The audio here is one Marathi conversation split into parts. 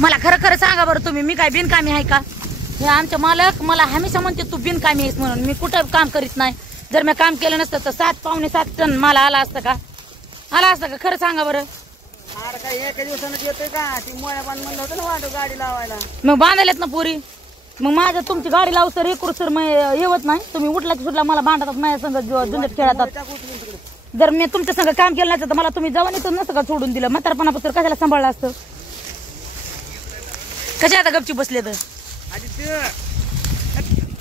मला खरं खरं सांगा बरं तुम्ही, मी काय बिनकामी आहे का? हे आमचे मालक मला हमेशा म्हणते तू बिनकामी आहेस म्हणून. मी कुठं काम करीत नाही. जर मी काम केलं नसतं तर 7 पावणे 7 टन मला आला असतं का? आला असतं का? खरं सांगा बरं. अरे काय एका दिवसानं येतोय का? ती मोया बांध म्हणलं होतं ना वाटो गाडी लावायला. मग बांधायलात ना पोरी. मग माझ्या तुमची गाडी लावू सर हे करू सर मग येवत नाही. तुम्ही उठला की सुटला मला भांडतात माझ्या संग झुंजट खेळतात. जर मी तुमच्या संग काम केलं नसतं तर मला तुम्ही जवानीतून नसतं का सोडून दिलं? म्हातारपणापासून कशाला सांभाळलं असतं? कशा आता गपची बसले तर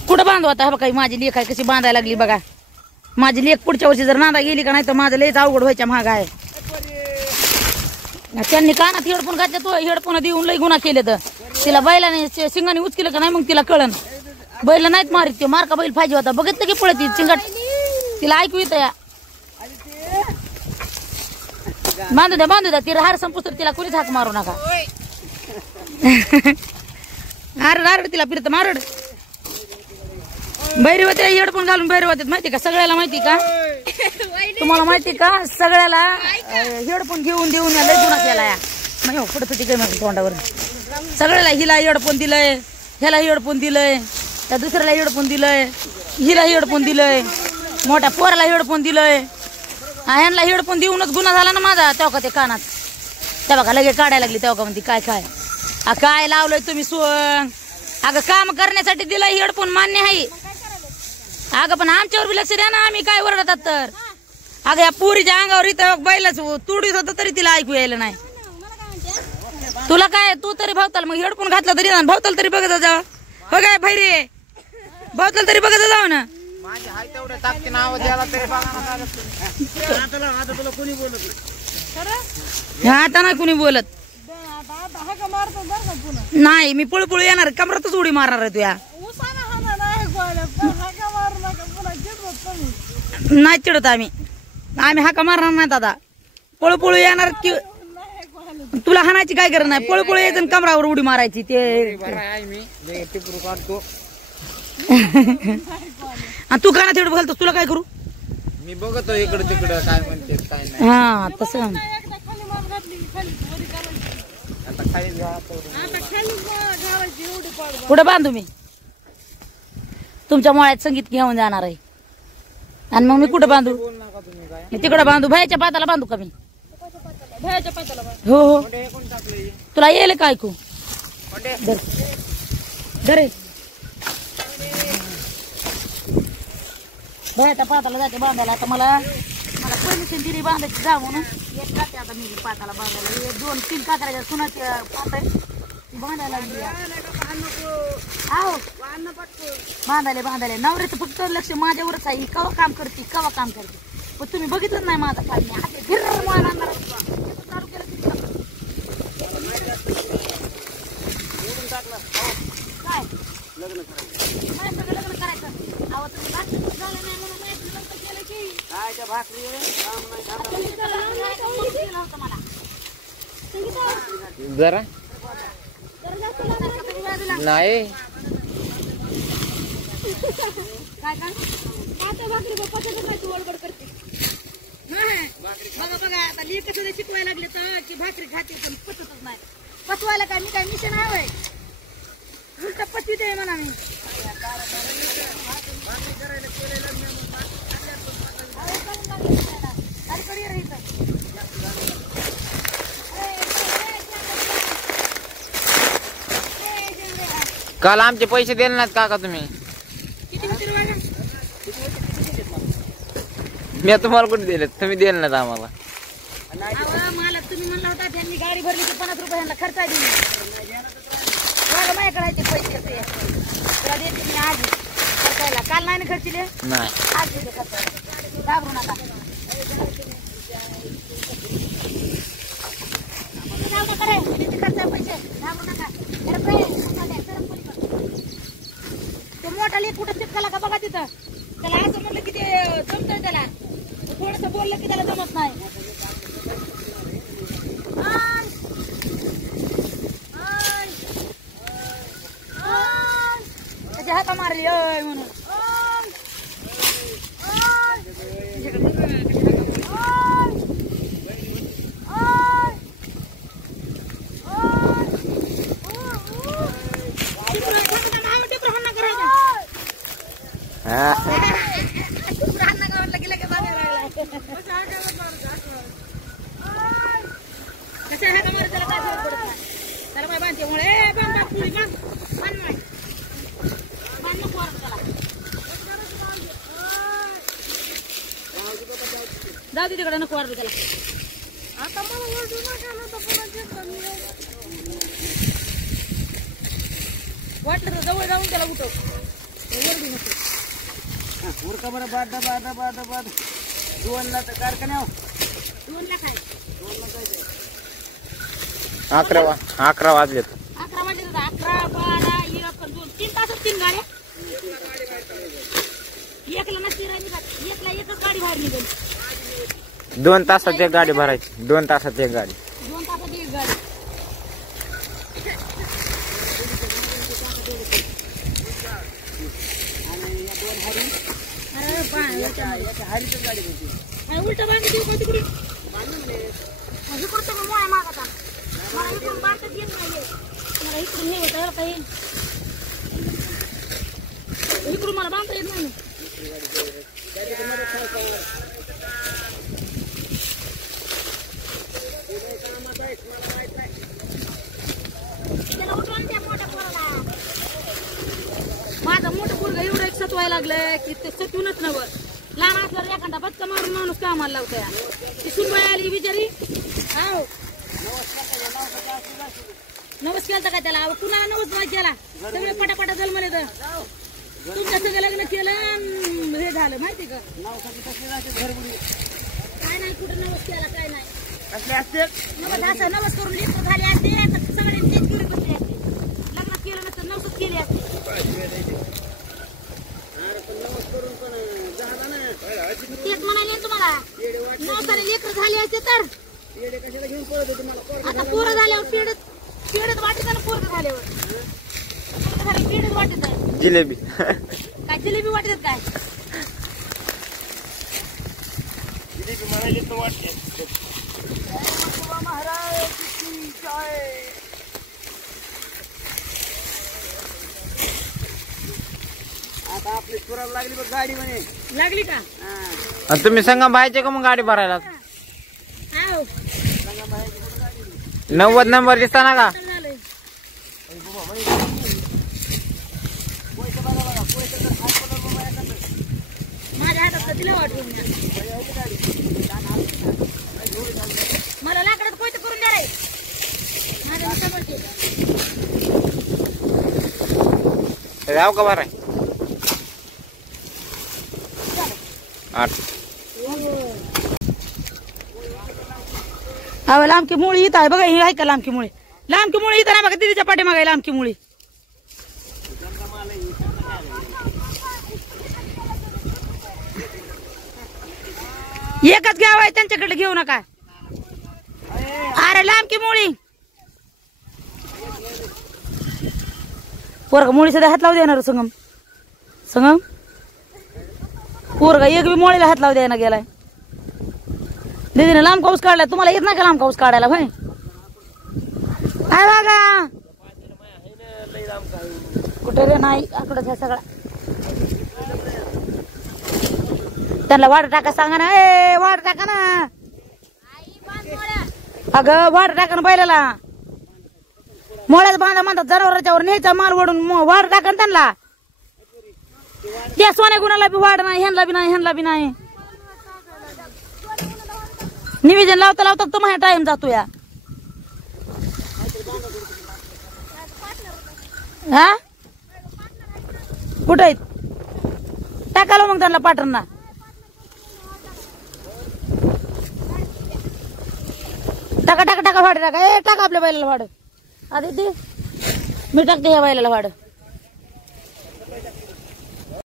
कुठं बांधू आता? बघा माझी लेख आहे कशी बांधायला लागली बघा. माझी लेख पुढच्या वर्षी जर नांदा गेली का नाही तर माझं लयच अवघड व्हायच्या महाग आहे. त्यांनी कानात हेडफोन घातले तो हेडफोन देऊन लय गुन्हा केले तर तिला बैलाने शिंगाने उचकेलं का नाही मग तिला कळन. बैल नाहीत मारित ते मारका बैल पाहिजे होता. बघितलं की पळत चिंगाट तिला ऐकू येतं या. बांधू द्या तिला हार संपुस्तर तिला कोणीच हात मारू नका. आरड तिला फिरत मारड. बैरवत हेडफोन घालून बैरवत माहिती का? सगळ्याला माहिती का? तुम्हाला माहिती का? सगळ्याला हेडफोन घेऊन देऊन लय गुन्हा केला या. नाही पडत होती काय तोंडावर. सगळ्याला हिला हेडफोन दिलंय, ह्याला हेडफोन दिलंय, त्या दुसऱ्याला हेडफोन दिलंय, हिला हेडफोन दिलंय, मोठ्या पोराला हेडफोन दिलंय. ह्यांना हेडफोन देऊनच गुन्हा झाला ना माझा. तेव्हा का ते कानात तेव्हा का लगे काढायला लागली. तेव्हा का म्हणते काय काय काय लावलंय तुम्ही सोंग? अगं काम करण्यासाठी दिलंय हेडफोन मान्य आहे. अगं पण आमच्यावर बी लक्ष द्या ना. आम्ही काय ओरडतात तर? अगं या पुरीच्या अंगावर इथं बैलाच तुडीत होतं तरी तिला ऐकू यायला नाही. तुला काय तू तरी भावताल मग हेडफोन घातला तरी भावताल तरी बघत जावा. बघाय भैरे भावताल तरी बघत जावा ना. आता नाही कुणी बोलत नाही. मी पळपळू येणार कमरातच उडी मारणार आहे तुया. नाही चिडत आम्ही हाका मारणार नाही दादा. पळपळू येणार की तुला हाणायची काय गरज नाही. पळपळू यायचं कमरावर उडी मारायची ते. तू काना तेवढं घालतो तुला काय करू? मी बघतो इकडे तिकडे काय म्हणते काय नाही. हा तसं कुठं बांधू मी? तुमच्या मळ्यात संगीत घेऊन जाणार आहे आणि मग मी कुठं बांधू? मी तिकडं बांधू. भयाच्या पाताला बांधू का मी? हो हो तुला येईल का ऐकू? दरे भयाच्या पाताला जाते बांधायला. आता मला परमिशन दिली बांधायची जा म्हणून. एक जाते आता मी पाताला बांधायला. 2-3 काकऱ्याच्या सुनाची पात आहे ती बांधायला लागली. आहो बांधायला नवऱ्याचं फक्त लक्ष माझ्यावरच आहे. कवा काम करते कवा काम करते. पण तुम्ही बघितलंच नाही माझा काम. चालू केलं काय लग्न करायचं. अहो तुम्ही झालं नाही म्हणून केलं की काय भाकरी जरा नाही काय भाकरी ओळबड करते. बघा आता लेख सुद्धा शिकवायला लागले तर की भाकरी खाते पण पचतच नाही. पचवायला काय मी काय मिशन आहे उलट पचवीत आहे म्हणा मी. काल आमचे पैसे दिले नाहीत काका तुम्ही? मी तुम्हाला कुठे दिले? तुम्ही दिले नाहीत आम्हाला. मला तुम्ही म्हणला होता त्यांनी गाडी भरली की 50 रुपये ह्यांना खर्च दिली. माझ्याकडे पैसे कसे तुला देते मी आज खर्चायला. काल नाही ना खर्चिले नाही आज देते खर्चायला. घाबरू नका. खर्च पैसे घाबरू नका. ते मोठा लेक कुठं चिपकाला का बघा तिथं. त्याला असं म्हणलं की ते जमतंय त्याला. थोडस बोललं की त्याला जमत नाही. त्याच्या हाता मारली म्हणून. त्यामुळे जाऊ दे तिकडे नको वाढू त्याला. आता मला वाटलं तर जवळ जाऊन त्याला उठव. वरडी नको उरका बरं बाद बाद बाद बाद 2ला तर कारखान्या 2ला काय 2ला काय 11 वाजलेत. 11 वाजले. 11 12 1 2 3 तासात 3 गाड्या. एकला नसती राहिली का? एकला एकच गाडी बाहेर निघाली. 2 तासात एक गाडी भरायची. 2 तासात एक गाडी. 2 तासात एक गाडी. हरीच गाडी होती. उलट बांधून देऊ का तिकडे? इकडून तर मोया मागता. मला इकडून बांधता येत नाही. मला इकडून हे होतं काही. इकडून मला बांधता येत नाही. त्याला उठवून द्या मोठ्या पोराला. माझं मोठं पोरगं एवढं एक सतवायला लागलंय की ते सतवूनच नवं. लहान असल्यावर एखादा बच्चा मारून माणूस कामाला लावतोय. ती सुनबाई आली बिचारी. हो नवस केलं का त्याला? कुणाला नवस नाही केला. सगळे पटापटा जन्मले तर तुमच्या सगळं लग्न केलं हे झालं माहिती का? काय नाही कुठं नवस केला काय नाही. नवस असं नवस करून लेकर झाले असते तर सगळे तेच घेऊन बसले असते. लग्न केलं नसतं नवसच केले असते. तेच म्हणाले तुम्हाला नवसाने लेकर झाले असते तर आता पोरं झाल्यावर पेडत वाटत ना. पोरं झाल्यावर पेडत वाटत आहे. जिलेबी काय जिलेबी वाटत काय? आता आपली पुराला लागली बघ गाडी म्हणे. लागली का? आणि तुम्ही संगम बायचे का मग गाडी भरायला? आहो 90 नंबर दिसताना का? झालंय. माझ्या हातात तिला वाटून मला लाकडात कोयतं करून द्या रे. माझ्या समोरचे जाऊ का भराय? 8 अहो लांबकी मुळी इथं आहे बघा. ही आहे का लांबकी मुळी? लांबकी मुळी इथं नाही बघा. तिच्या पाठीमागे लांबकी मुळी. एकच घ्यावं आहे त्यांच्याकडे घेऊ नका. अरे लांबकी मुळी पोरगा मुळी सध्या हात लावू देणार. संगम संगम पोरगा एक बी मुळीला हात लावू द्यायला गेलाय. दीदीने लांब काऊस काढलाय. तुम्हाला येत नाही का लांब काऊस काढायला? होय काय बघा कुठे रे नाही आकडच आहे सगळा. त्यांना वाढ टाका सांगा ना. ए वाढ टाका ना. अगं वाढ टाका ना बैलाला. मोळ्यात बांधा म्हणतात जनावरांच्या वर न्यायचा माल वडून वाढ टाका ना त्यांना. त्या सोन्या गुणाला बी वाढ नाही. ह्यांना बी नाही. ह्यांना बी नाही. निवेदन लावता लावता तुम्हाला टाइम जातो या. हा कुठे टाकालो मग त्यांना पाटणना. टाका टाका टाका भाड टाका. ए टाका आपल्या बैलाला भाड. आधी मी टाकते ह्या बैलाला भाड.